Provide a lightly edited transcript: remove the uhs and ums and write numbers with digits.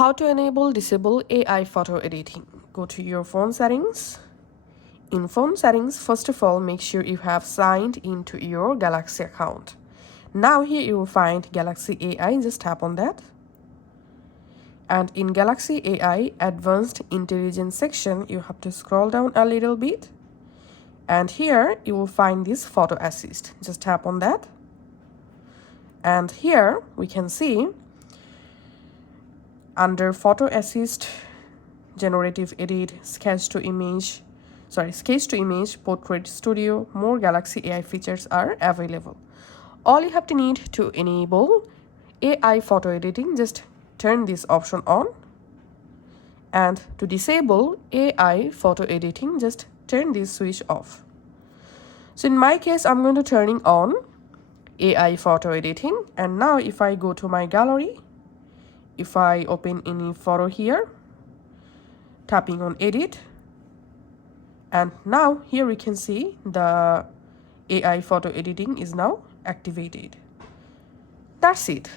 How to enable disable AI photo editing. Go to your phone settings. In phone settings, first of all, make sure you have signed into your Galaxy account. Now here you will find Galaxy AI, just tap on that. And in Galaxy AI Advanced Intelligence section, you have to scroll down a little bit. And here you will find this Photo Assist, just tap on that. And here we can see under Photo Assist, Generative Edit, Sketch to Image, Portrait Studio, more Galaxy AI features are available. All you have to need to enable AI photo editing, just turn this option on. And to disable AI photo editing, just turn this switch off. So in my case, I'm going to turn on AI photo editing. And now if I go to my gallery, if I open any photo here, tapping on edit, and now here we can see the AI photo editing is now activated. That's it.